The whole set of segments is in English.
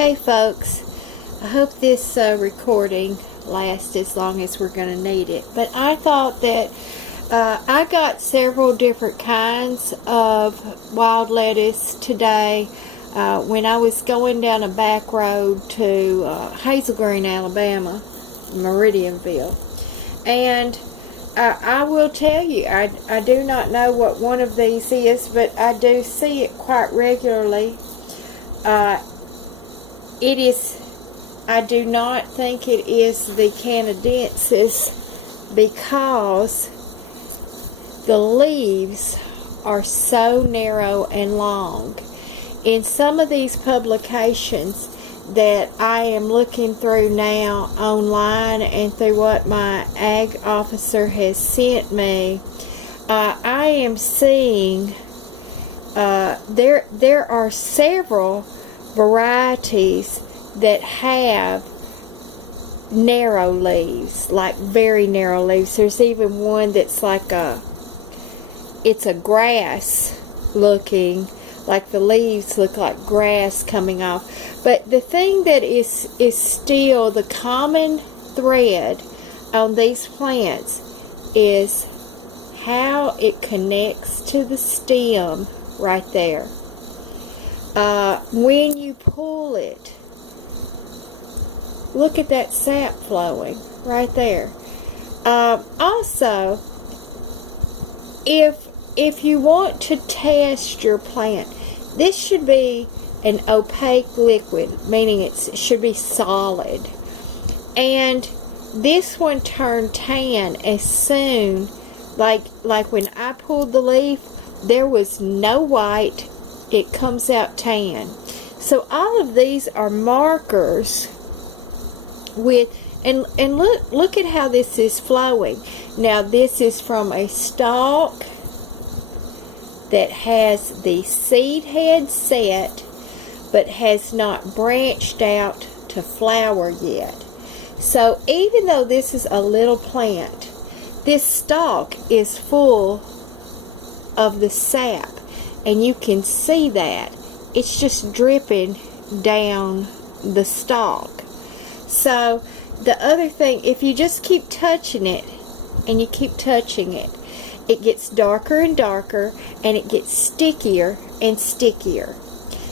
Okay, folks, I hope this recording lasts as long as we're going to need it. But I thought that I got several different kinds of wild lettuce today when I was going down a back road to Hazel Green, Alabama, Meridianville. And I will tell you, I do not know what one of these is, but I do see it quite regularly. I do not think it is the canadensis because the leaves are so narrow and long. In some of these publications that I am looking through now online and through what my ag officer has sent me, I am seeing there are several varieties that have narrow leaves, like very narrow leaves. There's even one that's like it's a grass looking, like the leaves look like grass coming off. But the thing that is still the common thread on these plants is how it connects to the stem right there. When you pull it, look at that sap flowing right there. Also, if you want to test your plant, this should be an opaque liquid, meaning it should be solid. And this one turned tan as soon, like when I pulled the leaf, there was no white. It comes out tan. So all of these are markers with, and look at how this is flowing. Now this is from a stalk that has the seed head set but has not branched out to flower yet. So even though this is a little plant, this stalk is full of the sap, and you can see that it's just dripping down the stalk. So the other thing, if you just keep touching it and you keep touching it, it gets darker and darker, and it gets stickier and stickier.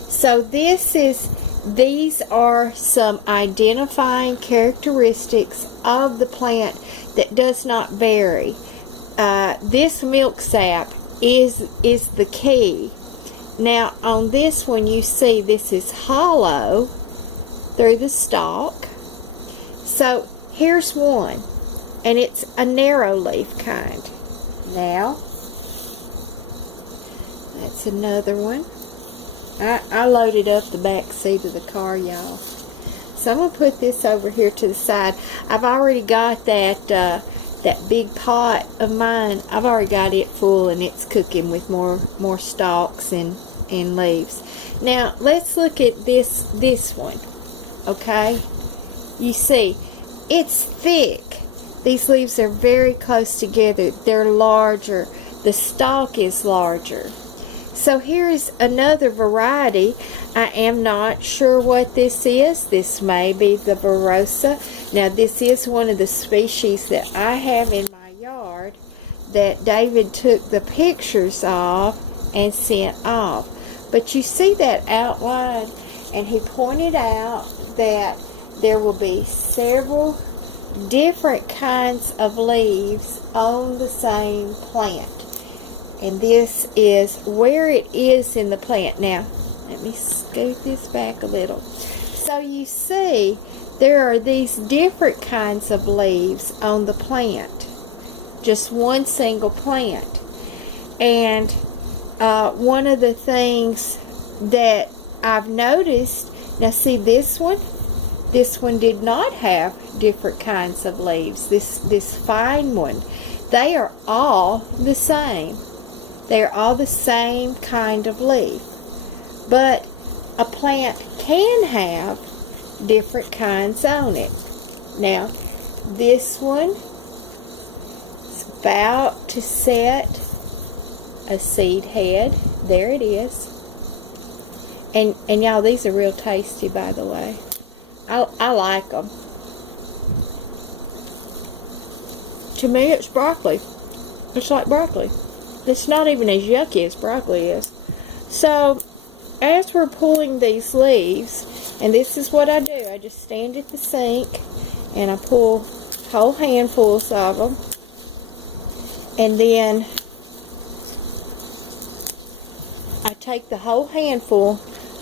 So these are some identifying characteristics of the plant that does not vary. This milk sap is the key. Now on this one, you see this is hollow through the stalk. So here's one, and it's a narrow leaf kind. Now that's another one. I loaded up the back seat of the car, y'all. So I'm going to put this over here to the side. I've already got that big pot of mine. I've already got it full, and it's cooking with more stalks and leaves. Now let's look at this one. Okay, you see it's thick. These leaves are very close together. They're larger. The stalk is larger. So here's another variety. I am not sure what this is. This may be the Barossa. Now this is one of the species that I have in my yard that David took the pictures of and sent off. But you see that outline, and he pointed out that there will be several different kinds of leaves on the same plant. And this is where it is in the plant. Now, let me scoot this back a little. So you see, there are these different kinds of leaves on the plant. Just one single plant. And one of the things that I've noticed, now see this one did not have different kinds of leaves. This fine one, they are all the same. They are all the same kind of leaf. But a plant can have different kinds on it. Now, this one is about to set a seed head. There it is. And y'all, these are real tasty, by the way. I like them. To me, it's broccoli. It's like broccoli. It's not even as yucky as broccoli is. So, as we're pulling these leaves, and this is what I do. I just stand at the sink, and I pull whole handfuls of them. And then I take the whole handful,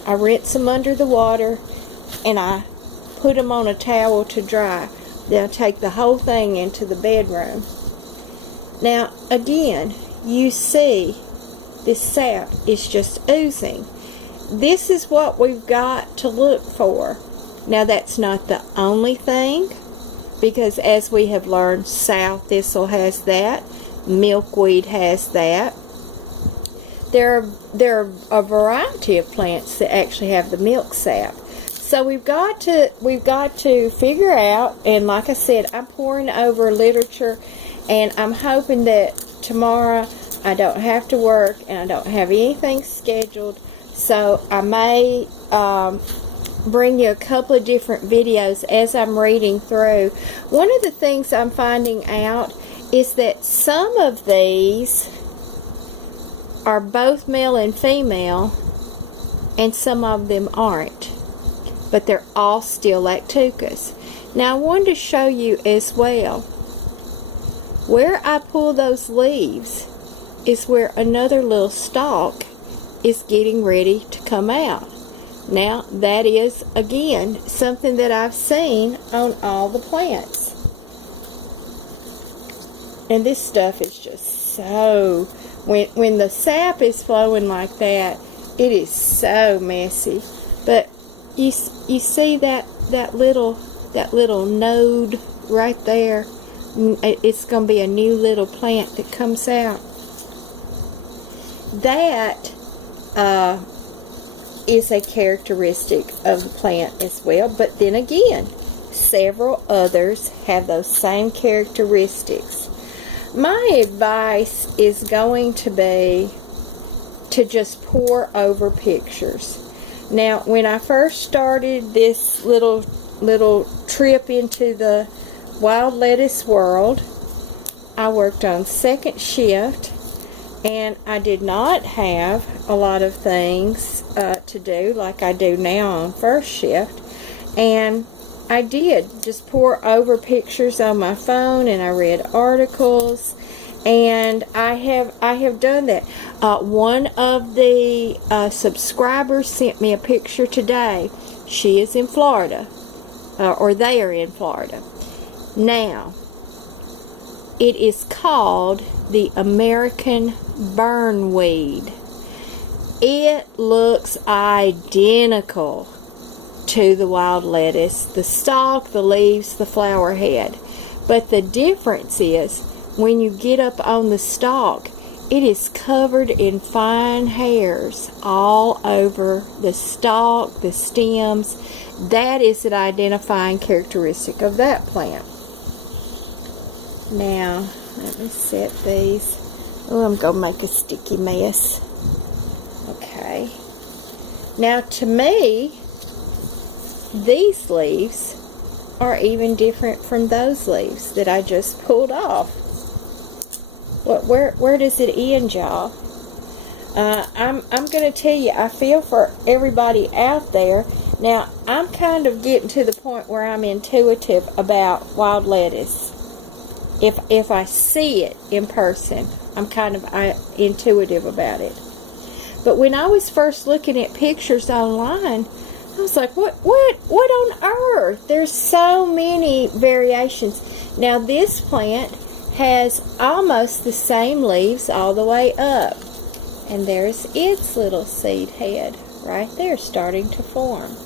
I rinse them under the water, and I put them on a towel to dry. Then I take the whole thing into the bedroom. Now, again, you see this sap is just oozing. This is what we've got to look for. Now, that's not the only thing, because as we have learned, sow thistle has that, milkweed has that. There are a variety of plants that actually have the milk sap. So we've got to figure out, and like I said, I'm poring over literature, and I'm hoping that tomorrow I don't have to work and I don't have anything scheduled, so I may bring you a couple of different videos as I'm reading through. One of the things I'm finding out is that some of these are both male and female, and some of them aren't, but they're all still lactucas. Now I wanted to show you as well, where I pull those leaves is where another little stalk is getting ready to come out. Now that is, again, something that I've seen on all the plants. And this stuff is just so, when the sap is flowing like that, it is so messy. But you see that little node right there? It's going to be a new little plant that comes out. That is a characteristic of the plant as well. But then again, several others have those same characteristics. My advice is going to be to just pore over pictures. Now, when I first started this little trip into the wild lettuce world, I worked on second shift, and I did not have a lot of things to do like I do now on first shift. And I did just pore over pictures on my phone, and I read articles, and I have done that. One of the subscribers sent me a picture today. She is in Florida, or they are in Florida. Now, it is called the American burnweed. It looks identical to the wild lettuce, the stalk, the leaves, the flower head. But the difference is, when you get up on the stalk, it is covered in fine hairs all over the stalk, the stems. That is an identifying characteristic of that plant. Now, let me set these. Oh, I'm going to make a sticky mess. Okay. Now, to me, these leaves are even different from those leaves that I just pulled off. Where does it end, y'all? I'm going to tell you, I feel for everybody out there. Now, I'm kind of getting to the point where I'm intuitive about wild lettuce. If I see it in person, I'm kind of intuitive about it. But when I was first looking at pictures online, I was like, what on earth? There's so many variations. Now, this plant has almost the same leaves all the way up. And there's its little seed head right there starting to form.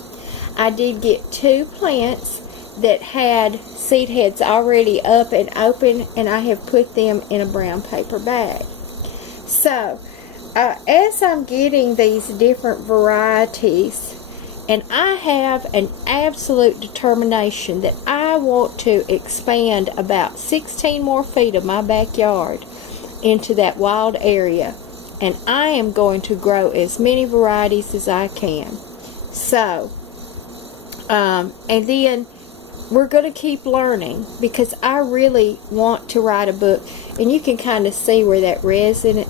I did get two plants that had seed heads already up and open, and I have put them in a brown paper bag. So, as I'm getting these different varieties, and I have an absolute determination that I want to expand about 16 more feet of my backyard into that wild area, and I am going to grow as many varieties as I can. So, and then we're going to keep learning, because I really want to write a book. And you can kind of see where that resin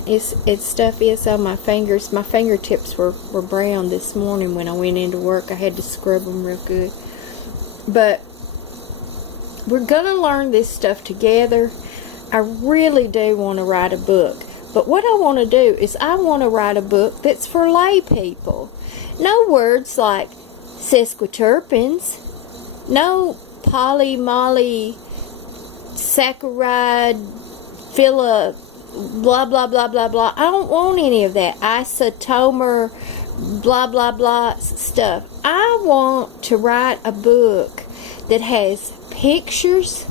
stuff is on my fingers. My fingertips were brown this morning when I went into work. I had to scrub them real good. But we're going to learn this stuff together. I really do want to write a book. But what I want to do is I want to write a book that's for lay people. No words like sesquiterpenes. No poly-moly saccharide blah blah blah blah blah. I don't want any of that isotomer blah blah blah stuff. I want to write a book that has pictures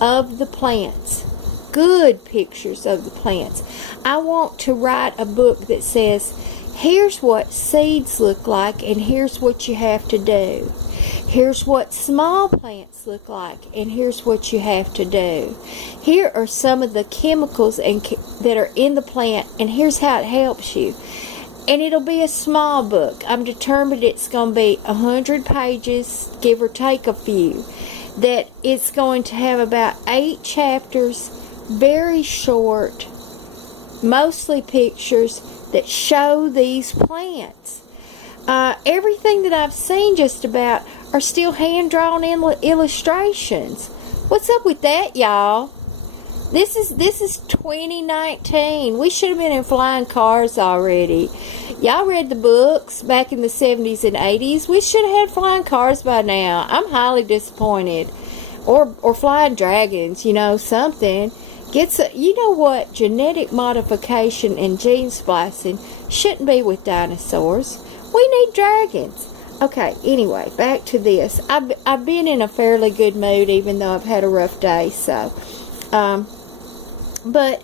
of the plants, good pictures of the plants. I want to write a book that says, here's what seeds look like, and here's what you have to do. Here's what small plants look like, and here's what you have to do. Here are some of the chemicals that are in the plant, and here's how it helps you. And it'll be a small book. I'm determined it's going to be 100 pages, give or take a few. That it's going to have about 8 chapters, very short, mostly pictures that show these plants. Everything that I've seen just about are still hand-drawn illustrations. What's up with that, y'all? This is 2019. We should have been in flying cars already. Y'all read the books back in the 70s and 80s. We should have had flying cars by now. I'm highly disappointed. Or flying dragons, something. You know what? Genetic modification and gene splicing shouldn't be with dinosaurs. We need dragons. Okay, anyway, back to this. I've been in a fairly good mood, even though I've had a rough day, so. But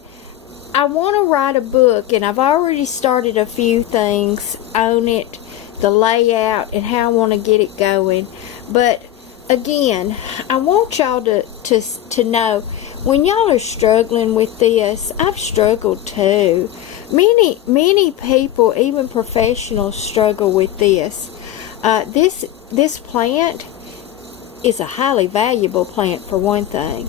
I want to write a book, and I've already started a few things on it, the layout, and how I want to get it going. But, again, I want y'all to know, when y'all are struggling with this, I've struggled too. Many people, even professionals, struggle with this. This plant is a highly valuable plant, for one thing.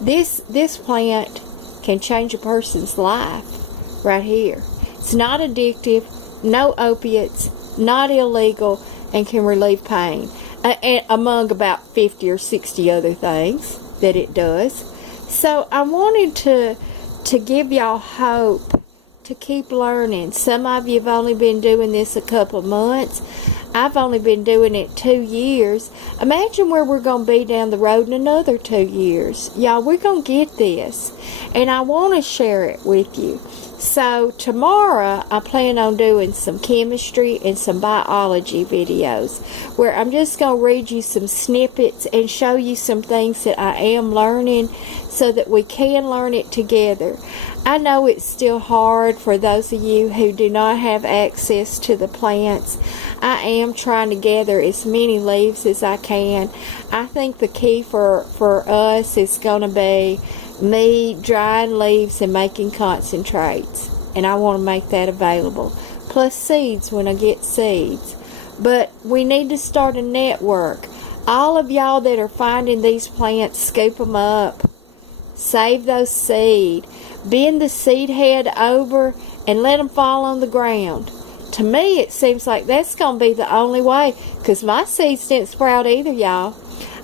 This plant can change a person's life right here. It's not addictive, no opiates, not illegal, and can relieve pain, and among about 50 or 60 other things that it does. So I wanted to give y'all hope to keep learning. Some of you have only been doing this a couple months. I've only been doing it 2 years. Imagine where we're going to be down the road in another 2 years. Y'all, we're going to get this. And I want to share it with you. So tomorrow I plan on doing some chemistry and some biology videos where I'm just going to read you some snippets and show you some things that I am learning so that we can learn it together. I know it's still hard for those of you who do not have access to the plants. I am trying to gather as many leaves as I can. I think the key for us is going to be me drying leaves and making concentrates, and I want to make that available, plus seeds when I get seeds. But we need to start a network. All of y'all that are finding these plants, scoop them up, save those seed, bend the seed head over and let them fall on the ground. To me, it seems like that's going to be the only way, because my seeds didn't sprout either, y'all.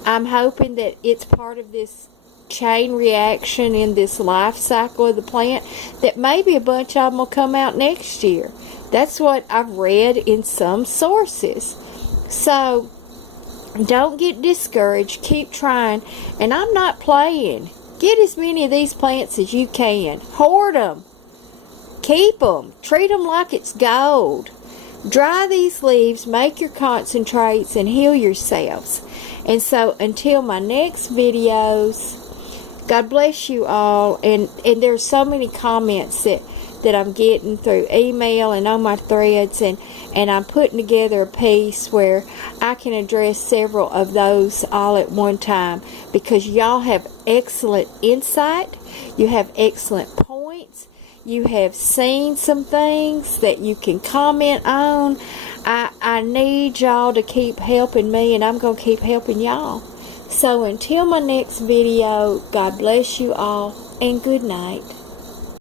I'm hoping that it's part of this chain reaction in this life cycle of the plant, that maybe a bunch of them will come out next year. That's what I've read in some sources. So don't get discouraged. Keep trying. And I'm not playing. Get as many of these plants as you can. Hoard them. Keep them. Treat them like it's gold. Dry these leaves, make your concentrates, and heal yourselves. And so until my next videos, God bless you all. And there's so many comments that I'm getting through email and on my threads, and I'm putting together a piece where I can address several of those all at one time, because y'all have excellent insight, you have excellent points, you have seen some things that you can comment on. I need y'all to keep helping me, and I'm going to keep helping y'all. So until my next video, God bless you all, and good night.